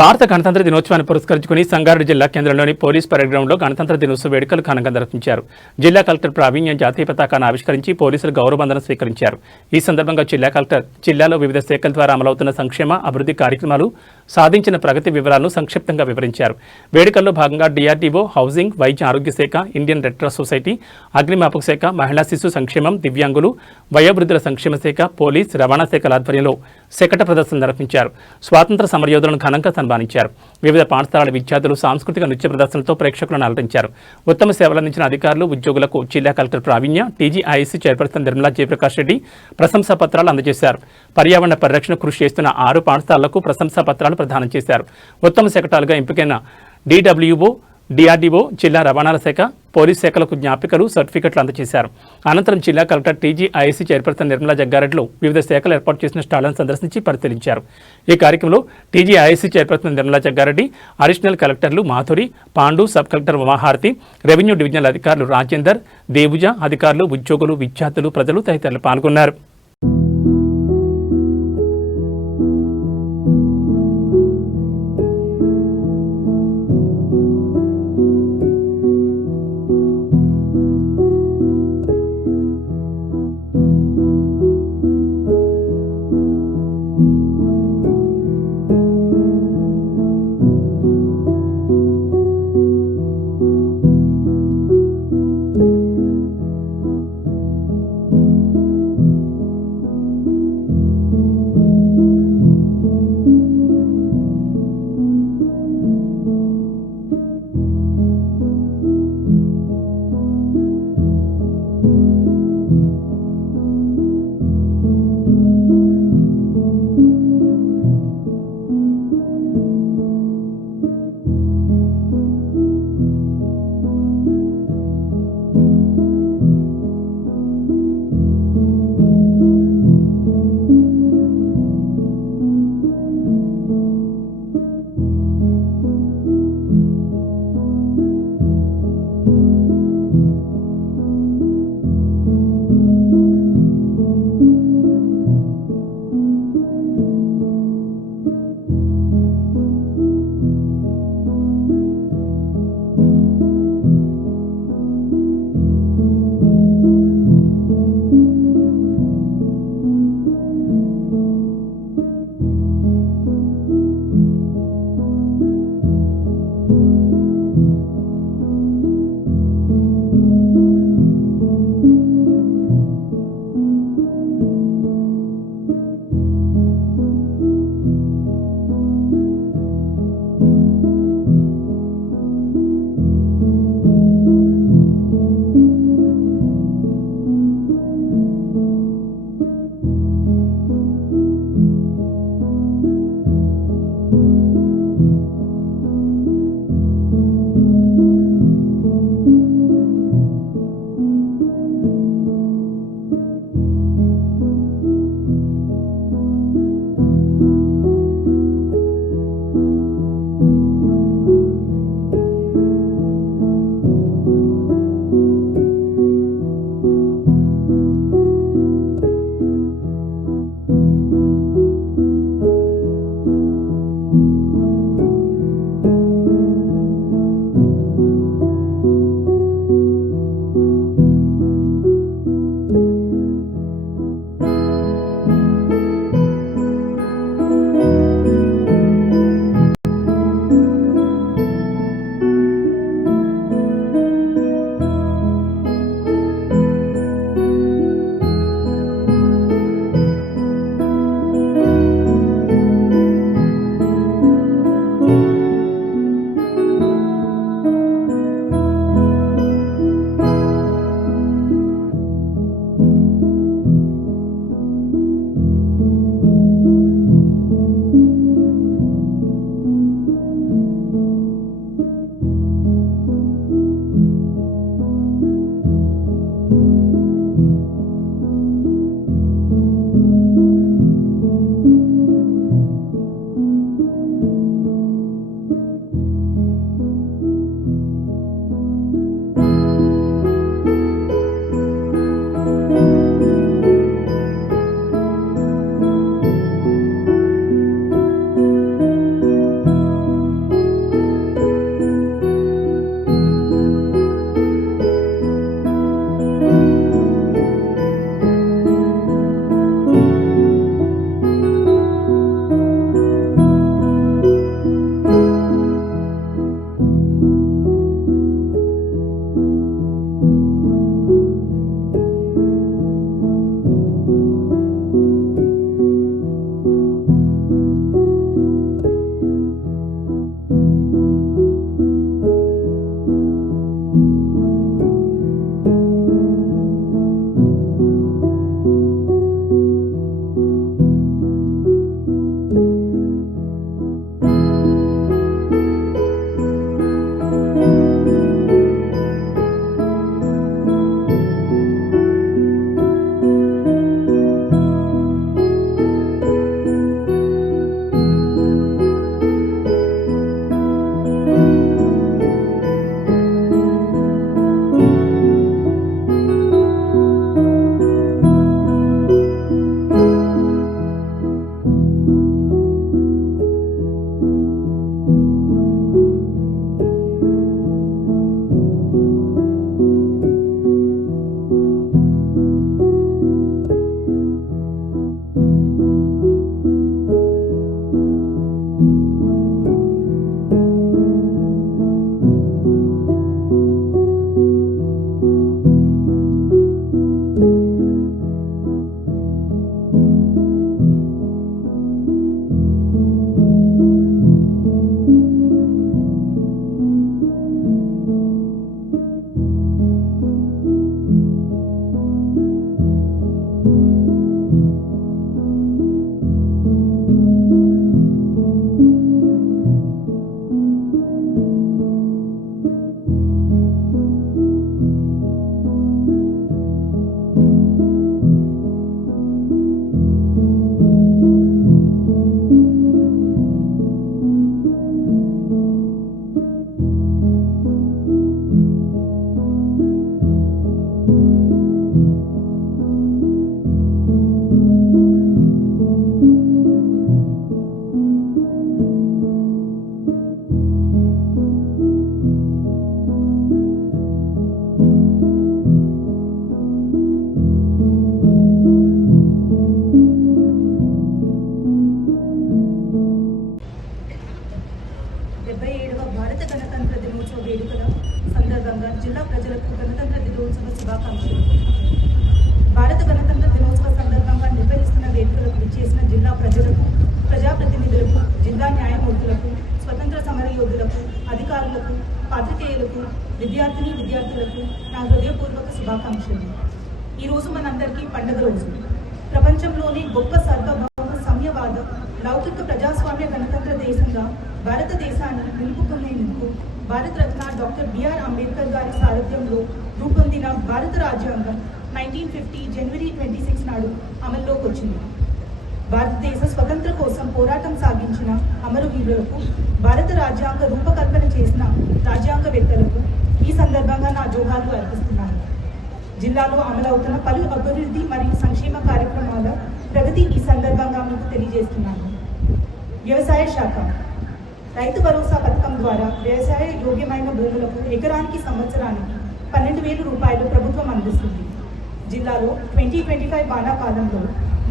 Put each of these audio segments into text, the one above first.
భారత గణతంత్ర దినోత్సవాన్ని పురస్కరించుకుని సంగారెడ్డి జిల్లా కేంద్రంలోని పోలీస్ పరేడ్ గ్రౌండ్లో గణతంత్ర దినోత్సవ వేడుకలు ఘనంగా నిర్వహించారు. జిల్లా కలెక్టర్ ప్రావీణ్యం జాతీయ పతాకాన్ని ఆవిష్కరించి పోలీసులు గౌరవబంధనం స్వీకరించారు. ఈ సందర్భంగా జిల్లా కలెక్టర్ జిల్లాలో వివిధ శాఖల ద్వారా అమలవుతున్న సంక్షేమ అభివృద్ధి కార్యక్రమాలు సాధించిన ప్రగతి వివరాలను సంక్షిప్తంగా వివరించారు. వేడుకల్లో భాగంగా డిఆర్డీఓ హౌసింగ్ వైద్య ఆరోగ్య శాఖ ఇండియన్ రెడ్ క్రాస్ సొసైటీ అగ్నిమాపక శాఖ మహిళా శిశు సంక్షేమం దివ్యాంగులు వయోవృద్ధుల సంక్షేమ శాఖ పోలీస్ రవాణా శాఖల ఆధ్వర్యంలో శకట ప్రదర్శన నిర్వహించారు. స్వాతంత్ర సమరయోధులను ఘనంగా సన్మానించారు. వివిధ పాఠశాలల విద్యార్థులు సాంస్కృతిక నృత్య ప్రదర్శనలతో ప్రేక్షకులను అలరించారు ఉత్తమ సేవలందించిన అధికారులు ఉద్యోగులకు జిల్లా collector Pravinya TGIC chairperson Nirmala Jayaprakash Reddy ప్రశంసా పత్రాలు అందజేశారు. పర్యావరణ పరిరక్షణ కృషి చేస్తున్న ఆరు పాఠశాలలకు ప్రశంసా పత్రాలు ప్రదానం చేశారు. ఉత్తమ శకటాలుగా ఎంపికైన డీడబ్ల్యూఓ డిఆర్డీఓ జిల్లా రవాణాల శాఖ పోలీస్ శాఖలకు జ్ఞాపికలు సర్టిఫికెట్లు అందజేశారు అనంతరం జిల్లా collector TG IIC chairperson Nirmala జగ్గారెడ్డిలో వివిధ శాఖలు ఏర్పాటు చేసిన స్టాళ్ళను సందర్శించి పరిశీలించారు. ఈ కార్యక్రమంలో TG IIC chairperson Nirmala Jaggareddy additional కలెక్టర్లు Madhuri Pandu sub collector Umaharathi revenue divisional అధికారులు రాజేందర్ దేవుజ అధికారులు ఉద్యోగులు విద్యార్థులు ప్రజలు తదితరులు పాల్గొన్నారు. పండుగ రోజు. ప్రపంచంలోనే గొప్ప సార్వభౌమ సంయవాద లౌకిక ప్రజాస్వామ్య గణతంత్ర దేశంగా భారతదేశాన్ని నిలుపుకునేందుకు భారత రత్న డాక్టర్ బిఆర్ అంబేద్కర్ గారి సారథ్యంలో రూపొందిన భారత రాజ్యాంగం నైన్టీన్ ఫిఫ్టీ జనవరి ట్వంటీ సిక్స్ నాడు అమల్లోకి వచ్చింది. భారతదేశ స్వతంత్ర కోసం పోరాటం సాగించిన అమరవీరులకు భారత రాజ్యాంగ రూపకల్పన చేసిన రాజ్యాంగవేత్తలకు ఈ సందర్భంగా నా జోహార్లు అర్పిస్తున్నాను. జిల్లాలో అమలవుతున్న పలు అభివృద్ధి మరియు సంక్షేమ కార్యక్రమాల ప్రగతి ఈ సందర్భంగా మీకు తెలియజేస్తున్నాను. వ్యవసాయ శాఖ. రైతు భరోసా పథకం ద్వారా వ్యవసాయ యోగ్యమైన భూములకు ఎకరానికి సంవత్సరానికి పన్నెండు వేల రూపాయలు ప్రభుత్వం అందిస్తుంది. జిల్లాలో ట్వంటీ ట్వంటీ ఫైవ్ బాణాకాలంలో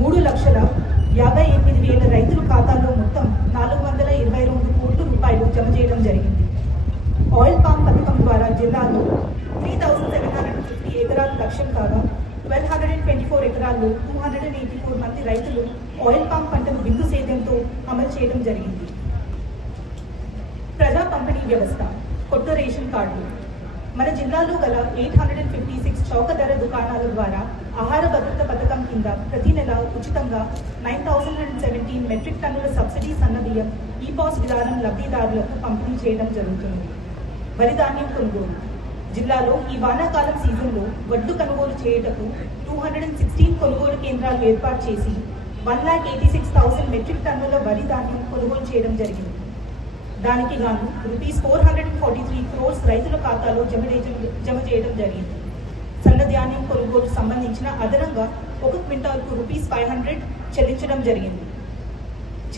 మూడు లక్షల యాభై ఎనిమిది వేల రైతుల ఖాతాల్లో మొత్తం నాలుగు వందల ఇరవై రెండు కోట్ల రూపాయలు జమ చేయడం జరిగింది. ఆయిల్ పామ్ పథకం ద్వారా జిల్లాలో త్రీ థౌసండ్ సెవెన్ హండ్రెడ్ ఎకరాలు లక్ష్యం కాగా twelve hundred and twenty four ఎకరాల్లో two hundred and eighty four మంది రైతులు ఆయిల్ పామ్ పంటను బిందు సేద్యంతో అమలు చేయడం జరిగింది. ప్రజా పంపిణీ వ్యవస్థ కొత్త రేషన్ కార్డులు మన జిల్లాలో గల eight hundred and fifty six చౌక ధర దుకాణాల ద్వారా ఆహార భద్రత పథకం కింద ప్రతి నెల ఉచితంగా nine thousand and seventeen metric టన్నుల సబ్సిడీ సన్నబియ్యం ఈ పాస్ విధానం లబ్ధిదారులకు పంపిణీ చేయడం జరుగుతుంది. వరి ధాన్యం కొనుగోలు. జిల్లాలో ఈ వానాకాలం సీజన్లో వడ్లు కొనుగోలు చేయుటకు టూ హండ్రెడ్ అండ్ సిక్స్టీన్ కొనుగోలు కేంద్రాలు ఏర్పాటు చేసి one lakh eighty six thousand metric టన్నుల వరి ధాన్యం కొనుగోలు చేయడం జరిగింది. దానికి గాను rupees four hundred and forty three crores రైతుల ఖాతాలో జమ చేయడం- జమ చేయడం జరిగింది. సన్న ధాన్యం కొనుగోలు సంబంధించిన అదనంగా ఒక క్వింటాల్కు రూపీస్ ఫైవ్ హండ్రెడ్ చెల్లించడం జరిగింది.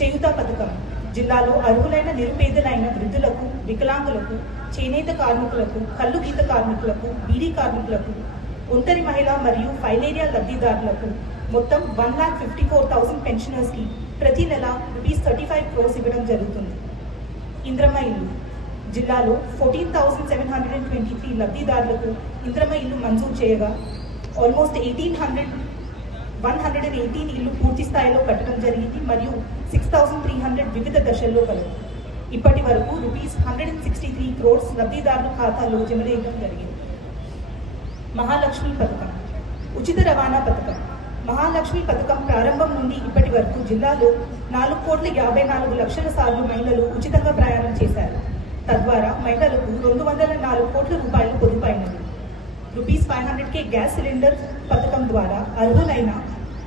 చేయుత పథకం. జిల్లాలో అర్హులైన నిరుపేదలైన వృద్ధులకు వికలాంగులకు చేనేత కార్మికులకు కళ్ళు గీత కార్మికులకు బీడీ కార్మికులకు ఒంటరి మహిళ మరియు ఫైలేరియా లబ్ధిదారులకు మొత్తం one lakh fifty four thousand పెన్షనర్స్కి ప్రతి నెల రూపీస్ థర్టీ ఫైవ్ క్రోర్స్ ఇవ్వడం జరుగుతుంది. ఇంద్రమ్మ ఇల్లు జిల్లాలో fourteen thousand seven hundred and twenty three లబ్ధిదారులకు ఇంద్రమ్మ ఇల్లు మంజూరు చేయగా almost eighteen hundred one hundred and eighteen ఇల్లు పూర్తి స్థాయిలో కట్టడం జరిగింది. మరియు సిక్స్ థౌసండ్ త్రీ హండ్రెడ్ వివిధ దశల్లో కలదు ఇప్పటి వరకు rupees hundred and sixty three crores లబ్ధిదారుల ఖాతాలో జమ చేయడం జరిగింది. మహాలక్ష్మి పథకం. ఉచిత రవాణా పథకం. మహాలక్ష్మి పథకం ప్రారంభం నుండి ఇప్పటి వరకు జిల్లాలో నాలుగు కోట్ల యాభై నాలుగు లక్షల సార్లు మహిళలు ఉచితంగా ప్రయాణం చేశారు. తద్వారా మహిళలకు రెండు వందల నాలుగు కోట్ల రూపాయలు పొదుపైనవి రూపీస్ ఫైవ్ హండ్రెడ్ కే గ్యాస్ సిలిండర్ పథకం ద్వారా అర్హులైన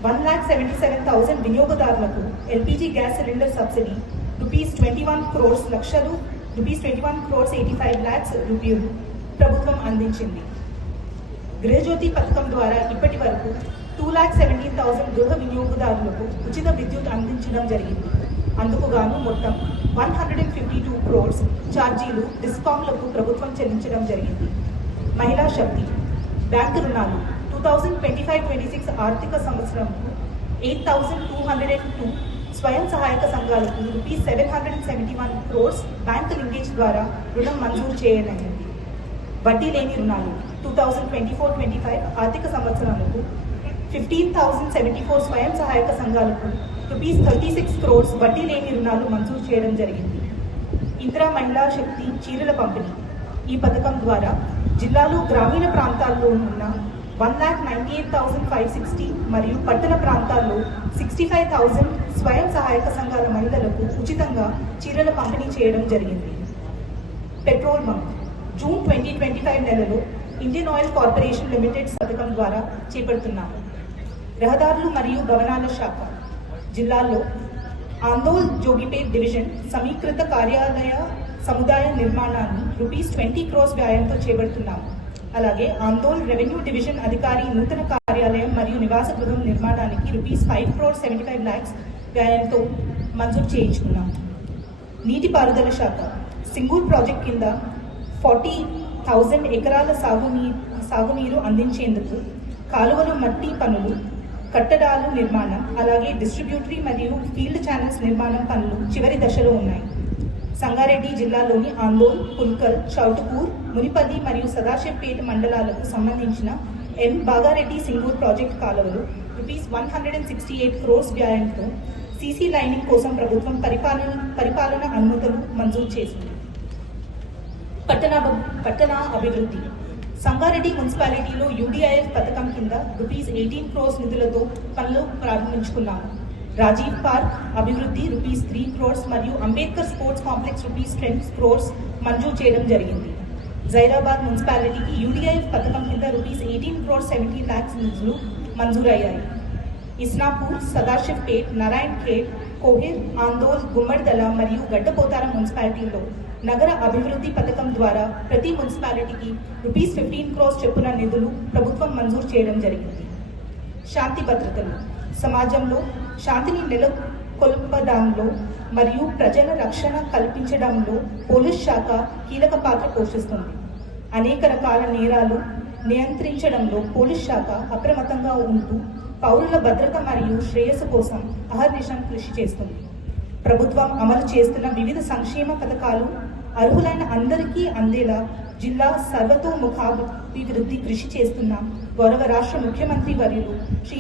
one lakh seventy seven thousand వినియోగదారులకు LPG gas cylinder subsidy rupees twenty one crores లక్షలు rupees twenty one crores eighty five lakhs రూపాయలు ప్రభుత్వం అందించింది. గృహజ్యోతి పథకం ద్వారా ఇప్పటి వరకు టూ ల్యాక్ సెవెంటీన్ థౌసండ్ గృహ వినియోగదారులకు ఉచిత విద్యుత్ అందించడం జరిగింది. అందుకుగాను మొత్తం one hundred and fifty two crores ఛార్జీలు డిస్కామ్లకు ప్రభుత్వం చెల్లించడం జరిగింది. మహిళా శక్తి బ్యాంకు రుణాలు thousand twenty five twenty six ఆర్థిక సంవత్సరంకు eight thousand two hundred and two స్వయం సహాయక సంఘాలకు rupees seven hundred and seventy one crores bank linkage ద్వారా రుణం మంజూరు చేయనైంది వడ్డీ లేని రుణాలు two thousand twenty four twenty five ఆర్థిక సంవత్సరాలకు ఫిఫ్టీన్ థౌసండ్ సెవెంటీ ఫోర్ స్వయం సహాయక సంఘాలకు రూపీస్ థర్టీ సిక్స్ క్రోర్స్ వడ్డీ లేని రుణాలు మంజూరు చేయడం జరిగింది. ఇందిరా మహిళా శక్తి చీరల పంపిణీ ఈ పథకం ద్వారా జిల్లాలో గ్రామీణ ప్రాంతాల్లో ఉన్న one lakh ninety eight thousand five sixty మరియు పట్టణ ప్రాంతాల్లో సిక్స్టీ ఫైవ్ థౌసండ్ స్వయం సహాయక సంఘాల మహిళలకు ఉచితంగా చీరల పంపిణీ చేయడం జరిగింది. Petrol bunk. June twenty twenty five నెలలో ఇండియన్ ఆయిల్ కార్పొరేషన్ లిమిటెడ్ పథకం ద్వారా చేపడుతున్నారు. రహదారులు మరియు భవనాల శాఖ. జిల్లాల్లో ఆందోళ్ జోగిపేట్ డివిజన్ సమీకృత కార్యాలయ సముదాయ నిర్మాణాన్ని రూపీస్ ట్వంటీ క్రోస్ వ్యయంతో చేపడుతున్నాము. అలాగే ఆందోళ్ రెవెన్యూ డివిజన్ అధికారి నూతన కార్యాలయం మరియు నివాస గృహం నిర్మాణానికి rupees five crore seventy five lakhs వ్యయంతో మంజూరు చేయించుకున్నాం. నీటిపారుదల శాఖ సింగూర్ ప్రాజెక్ట్ కింద ఫార్టీ థౌజండ్ ఎకరాల సాగునీ సాగునీరు అందించేందుకు కాలువలు మట్టి పనులు కట్టడాలు నిర్మాణం అలాగే డిస్ట్రిబ్యూటరీ మరియు ఫీల్డ్ ఛానల్స్ నిర్మాణం పనులు చివరి దశలో ఉన్నాయి. సంగారెడ్డి జిల్లాలోని ఆందోల్ పుల్కల్ చౌటుపూర్ మునిపల్లి మరియు సదాశివపేట మండలాలకు సంబంధించిన ఎం బాగారెడ్డి సింగూర్ ప్రాజెక్ట్ కాలువలు rupees one hundred and sixty eight crores వ్యయంతో సీసీ లైనింగ్ కోసం ప్రభుత్వం పరిపాలన పరిపాలన అనుమతులు మంజూరు చేసింది. పట్టణ పట్టణ అభివృద్ధి. సంగారెడ్డి మున్సిపాలిటీలో యూడిఐఎఫ్ పథకం కింద రూపీస్ ఎయిటీన్ క్రోర్స్ నిధులతో పనులు ప్రారంభించుకున్నాము. రాజీవ్ పార్క్ అభివృద్ధి రూపీస్ త్రీ క్రోర్స్ మరియు Ambedkar sports complex rupees ten crores మంజూరు చేయడం జరిగింది. జైరాబాద్ మున్సిపాలిటీకి యూడిఐఎఫ్ పథకం కింద rupees eighteen crores seventy lakhs నిధులు మంజూరయ్యాయి. ఇస్నాపూర్ సదాశివ్పేట్ నారాయణ్ ఖేడ్ కోహిర్ ఆందోల్ గుమ్మడిదల మరియు గడ్డపోతారం మున్సిపాలిటీలో నగర అభివృద్ధి పథకం ద్వారా ప్రతి మున్సిపాలిటీకి రూపీస్ ఫిఫ్టీన్ క్రోర్స్ చొప్పున నిధులు ప్రభుత్వం మంజూరు చేయడం జరిగింది. శాంతి భద్రతలు. సమాజంలో శాంతిని నెలకొల్పడంలో మరియు ప్రజల రక్షణ కల్పించడంలో పోలీస్ శాఖ కీలక పాత్ర పోషిస్తుంది. అనేక రకాల నేరాలు నియంత్రించడంలో పోలీస్ శాఖ అప్రమత్తంగా ఉంటూ పౌరుల భద్రత మరియు శ్రేయస్సు కోసం అహర్నిశం కృషి చేస్తుంది. ప్రభుత్వం అమలు చేస్తున్న వివిధ సంక్షేమ పథకాలు అర్హులైన అందరికీ అందేలా జిల్లా సర్వతోముఖాభివృద్ధి కృషి చేస్తున్న గౌరవ రాష్ట్ర ముఖ్యమంత్రి వర్యులు శ్రీ